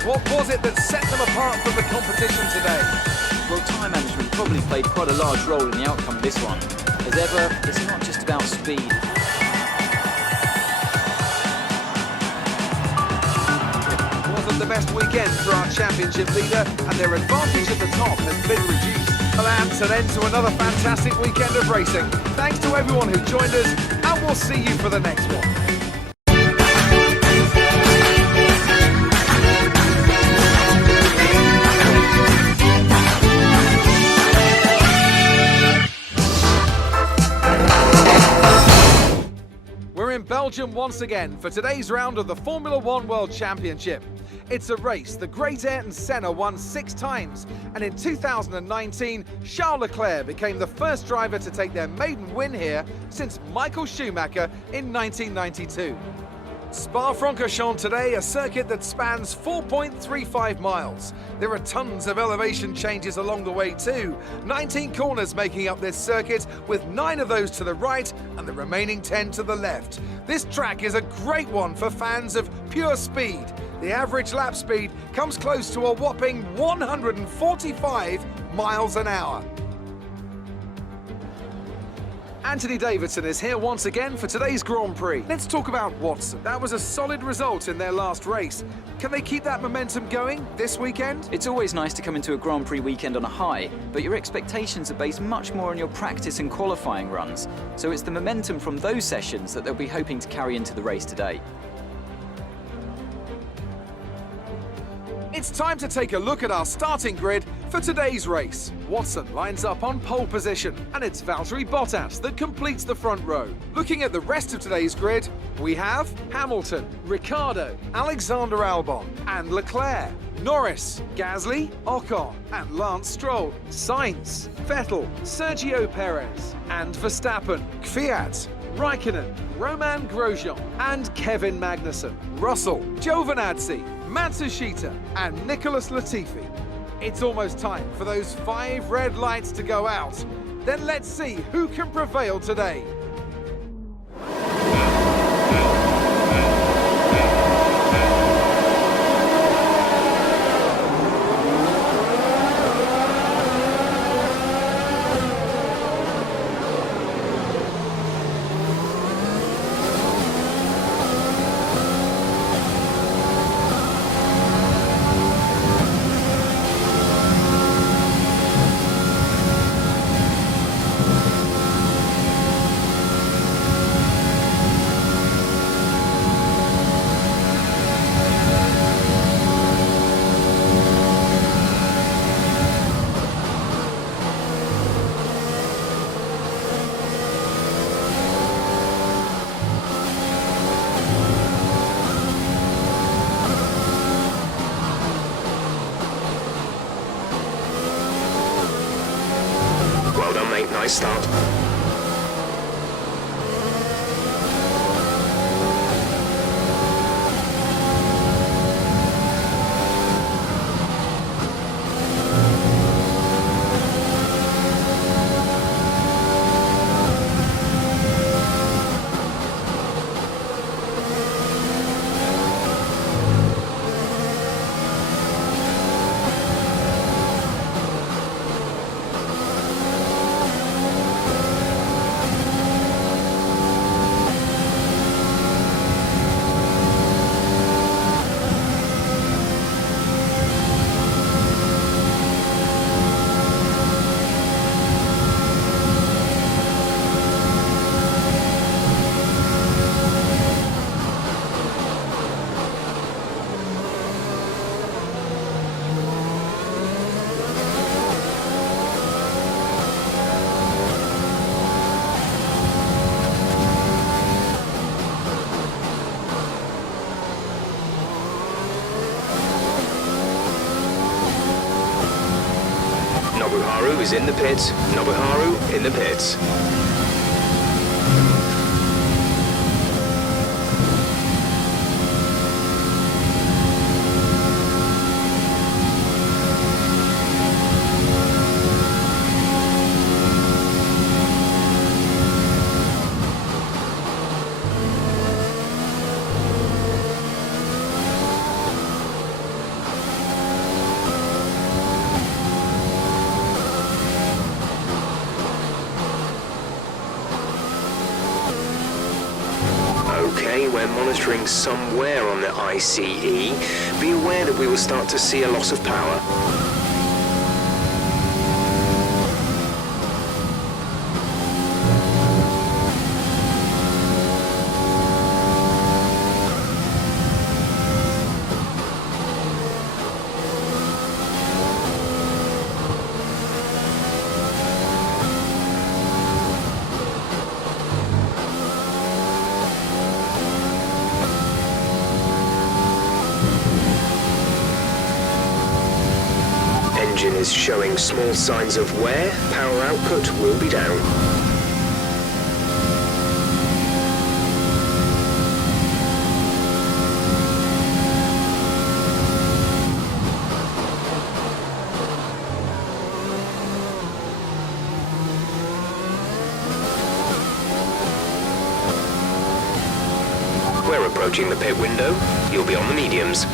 Chris, what was it that set them apart from the competition today? Well, time management probably played quite a large role in the outcome of this one. As ever, it's not just about speed. Wasn't the best weekend for our championship leader, and their advantage at the top has been reduced. And an end to another fantastic weekend of racing. Thanks to everyone who joined us, and we'll see you for the next one. We're in Belgium once again for today's round of the Formula One World Championship. It's a race the great Ayrton Senna won 6 times, and in 2019, Charles Leclerc became the first driver to take their maiden win here since Michael Schumacher in 1992. Spa-Francorchamps today, a circuit that spans 4.35 miles. There are tons of elevation changes along the way too. 19 corners making up this circuit, with 9 of those to the right and the remaining 10 to the left. This track is a great one for fans of pure speed. The average lap speed comes close to a whopping 145 miles an hour. Anthony Davidson is here once again for today's Grand Prix. Let's talk about Watson. That was a solid result in their last race. Can they keep that momentum going this weekend? It's always nice to come into a Grand Prix weekend on a high, but your expectations are based much more on your practice and qualifying runs. So it's the momentum from those sessions that they'll be hoping to carry into the race today. It's time to take a look at our starting grid for today's race. Watson lines up on pole position, and it's Valtteri Bottas that completes the front row. Looking at the rest of today's grid, we have Hamilton, Ricciardo, Alexander Albon, and Leclerc, Norris, Gasly, Ocon, and Lance Stroll, Sainz, Vettel, Sergio Perez, and Verstappen, Kvyat, Raikkonen, Romain Grosjean, and Kevin Magnussen, Russell, Giovinazzi, Matsushita, and Nicholas Latifi. It's almost time for those 5 red lights to go out. Then let's see who can prevail today. Well done, mate. Nice start. Nobuharu is in the pits. Nobuharu in the pits. Okay, we're monitoring somewhere on the ICE. Be aware that we will start to see a loss of power. Engine is showing small signs of wear. Power output will be down. We're approaching the pit window. You'll be on the mediums.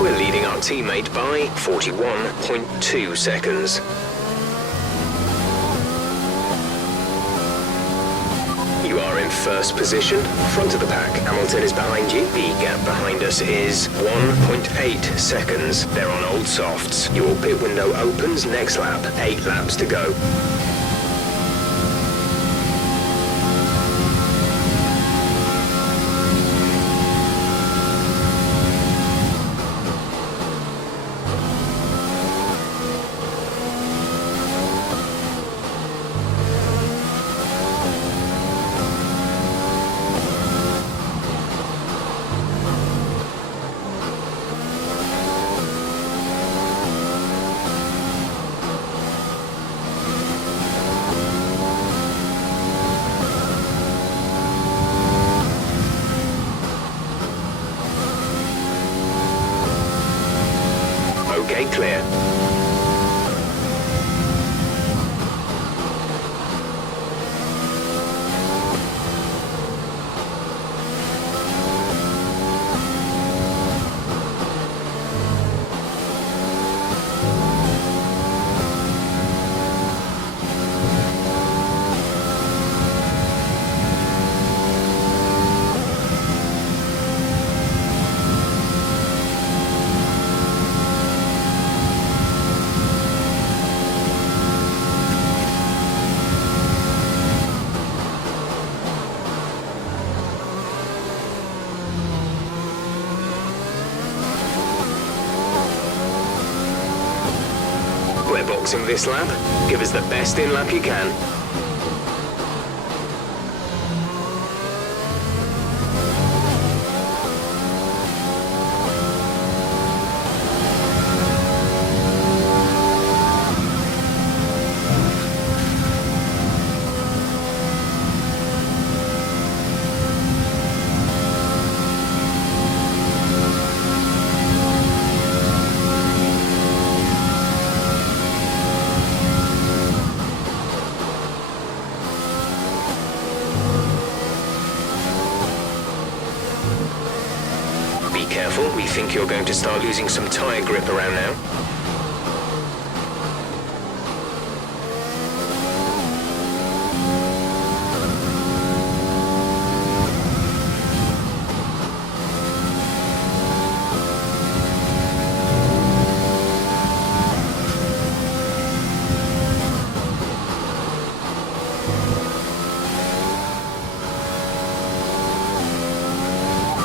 We're leading our teammate by 41.2 seconds. You are in first position, front of the pack. Hamilton is behind you. The gap behind us is 1.8 seconds. They're on old softs. Your pit window opens next lap. 8 laps to go. Okay, clear. We're boxing this lap. Give us the best in lap you can. think you're going to start losing some tyre grip around now.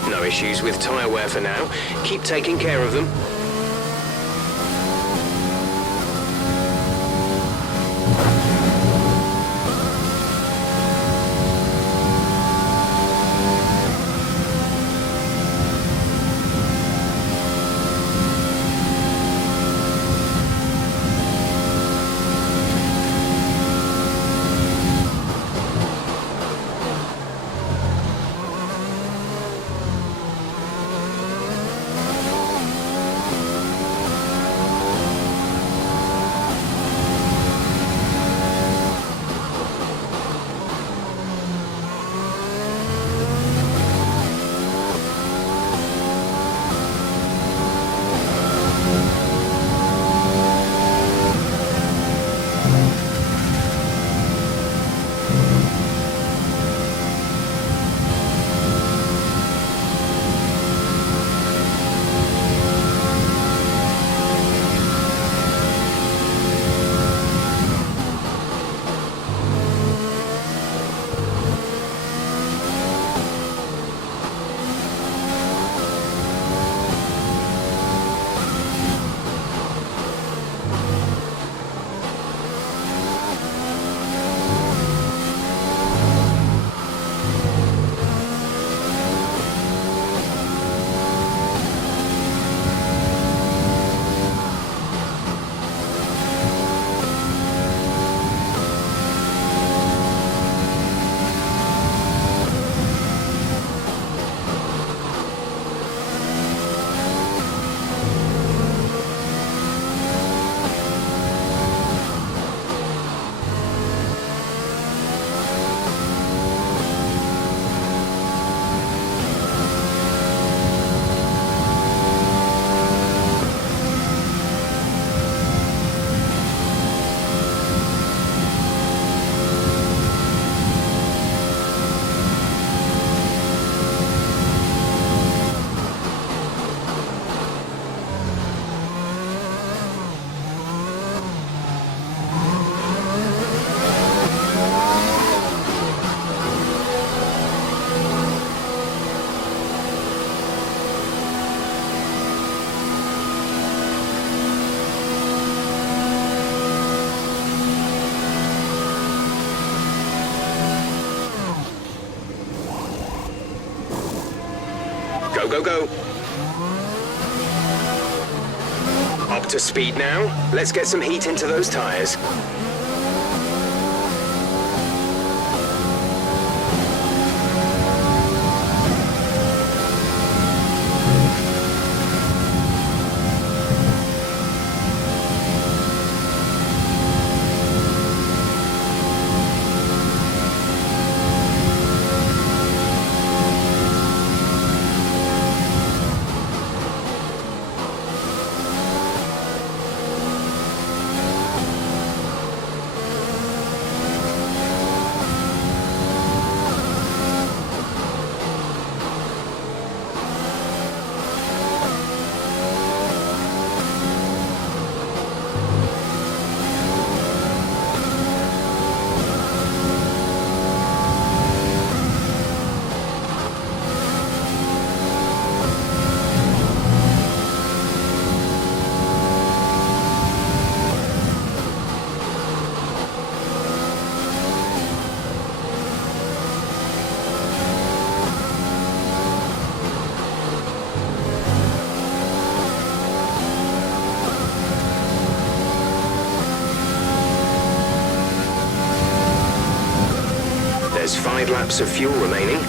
No issues with tyre wear for now. Keep taking care of them. Go, go, go. Up to speed now. Let's get some heat into those tyres. There's 5 laps of fuel remaining.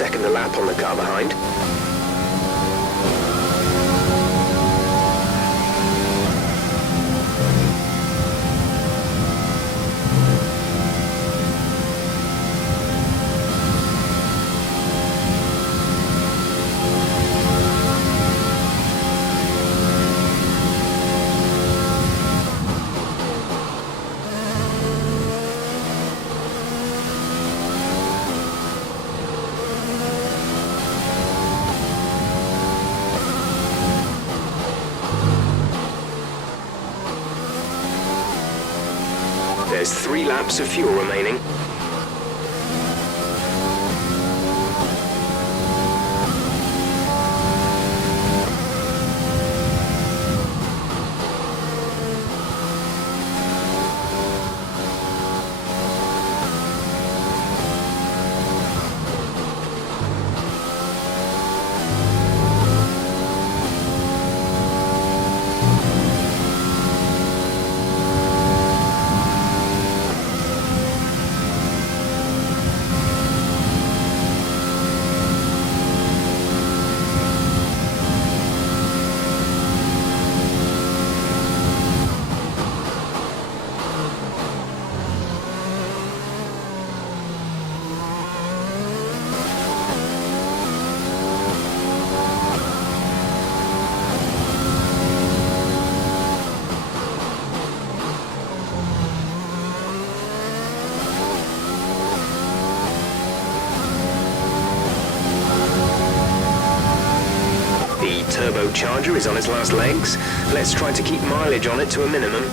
second a lap on the car behind. There's 3 laps of fuel remaining. Turbocharger is on its last legs. Let's try to keep mileage on it to a minimum.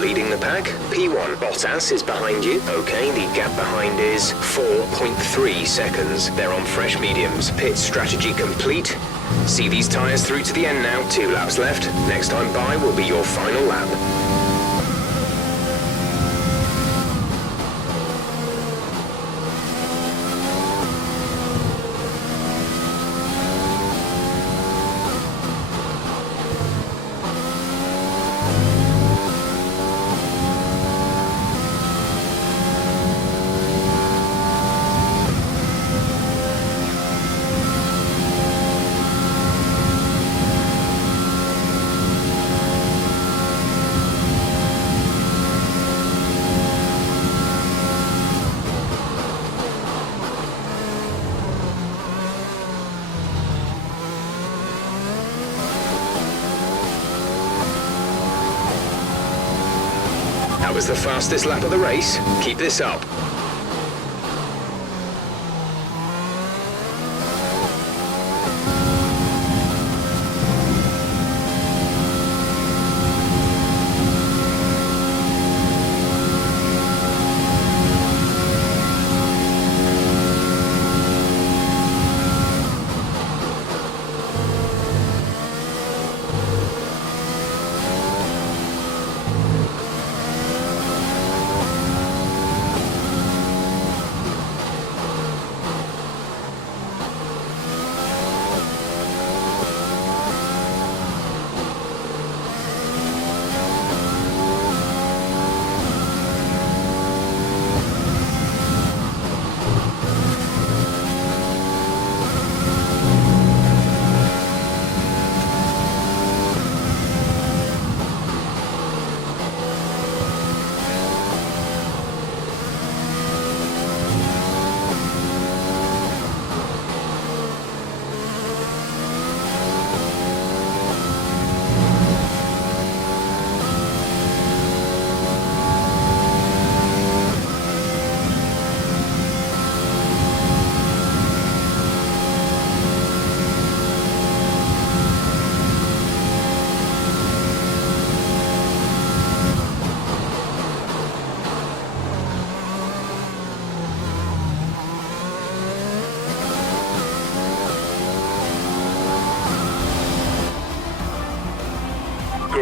Leading the pack, P1. Bottas is behind you. Okay, the gap behind is 4.3 seconds. They're on fresh mediums. Pit strategy complete. See these tyres through to the end now. 2 laps left. Next time by will be your final lap. That was the fastest lap of the race. Keep this up.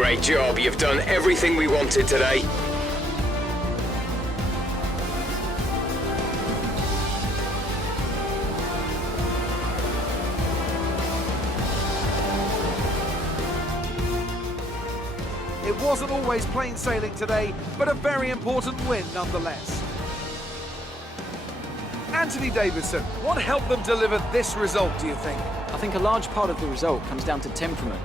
Great job. You've done everything we wanted today. It wasn't always plain sailing today, but a very important win nonetheless. Anthony Davidson, what helped them deliver this result, do you think? I think a large part of the result comes down to temperament.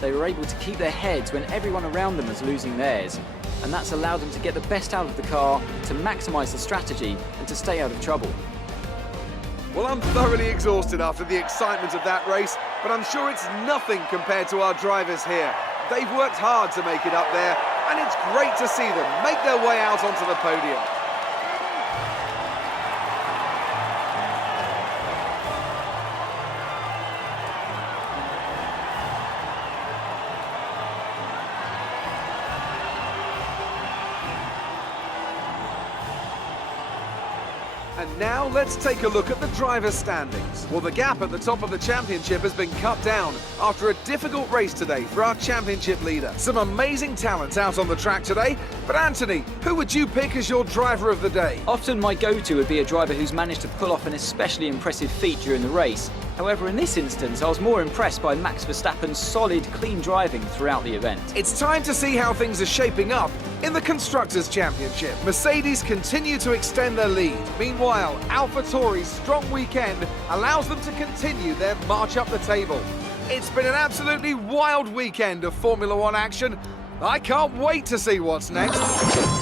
They were able to keep their heads when everyone around them was losing theirs, and that's allowed them to get the best out of the car, to maximise the strategy, and to stay out of trouble. Well, I'm thoroughly exhausted after the excitement of that race, but I'm sure it's nothing compared to our drivers here. They've worked hard to make it up there, and it's great to see them make their way out onto the podium. And now let's take a look at the drivers' standings. Well, the gap at the top of the championship has been cut down after a difficult race today for our championship leader. Some amazing talent out on the track today, but Anthony, who would you pick as your driver of the day? Often my go-to would be a driver who's managed to pull off an especially impressive feat during the race. However, in this instance, I was more impressed by Max Verstappen's solid, clean driving throughout the event. It's time to see how things are shaping up in the Constructors' Championship. Mercedes continue to extend their lead. Meanwhile, AlphaTauri's strong weekend allows them to continue their march up the table. It's been an absolutely wild weekend of Formula One action. I can't wait to see what's next.